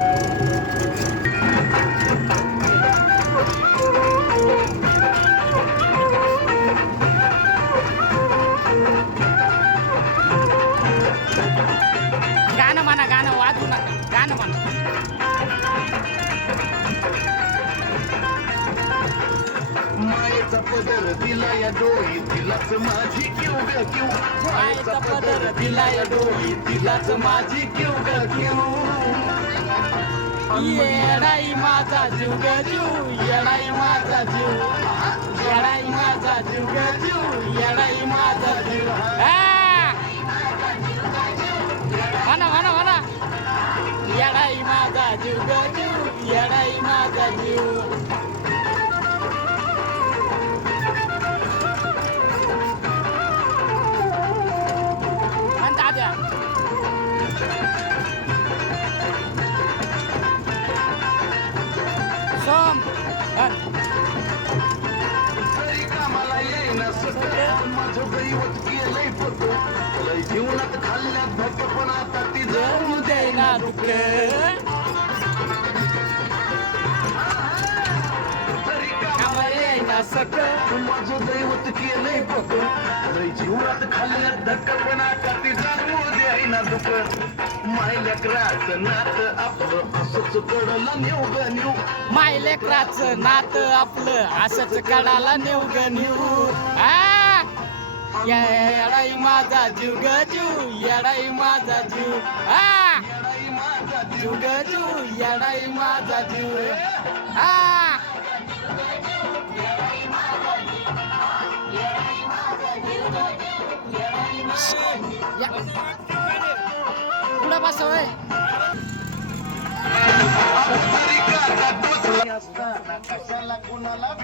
गाणं म्हणा, गाणं वाजू नका, गाणं म्हणा. मायेचा पदर दिला या डोळी तिलाच माझी क्यू ग क्यू. मायेचा पदर दिला या डोळी तिलाच माझी क्यू ग क्यू. येडाई माझा जीव ग जीव, येडाई माझा जीव, येडाई माझा जीव ग जीव, येडाई माझा जीव. म्हणा म्हणा म्हणा, येडाई माझा जीव ग जीव, येडाई माझा जीव. दादा सोम तरी कामाला येईना सगळं माझं दैवत गेलंय फक्त. लय जीवनात खाल्ल्यात धक्के पण आता ती जाऊ दे ना दुःख. तरी कामाला येईना सगळं माझं दैवत केलंय फक्त. लय जीवनात खाल्ल्यात धक्के पण आता ती जाऊ द्यायना दुःख. मायलेकराचं नातं आपलं असंच कडला नेऊ ग नेऊ. माय लेकराचं नातं आपलं असंच कडाला नेऊ ग नेऊ. येडाई माझा जीव ग जीव, येडाई माझा जीव. येडाई माझा जीव ग जीव, येडाई माझा जीव. पुढं बसवय.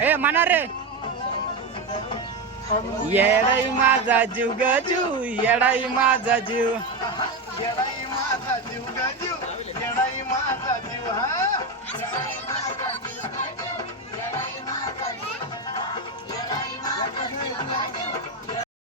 ए म्हणा रे. येडाई माझा जीव ग जीव, येडाई माझा जीव. येडाई माझा जीव ग जीव, येडाई माझा जीव. हा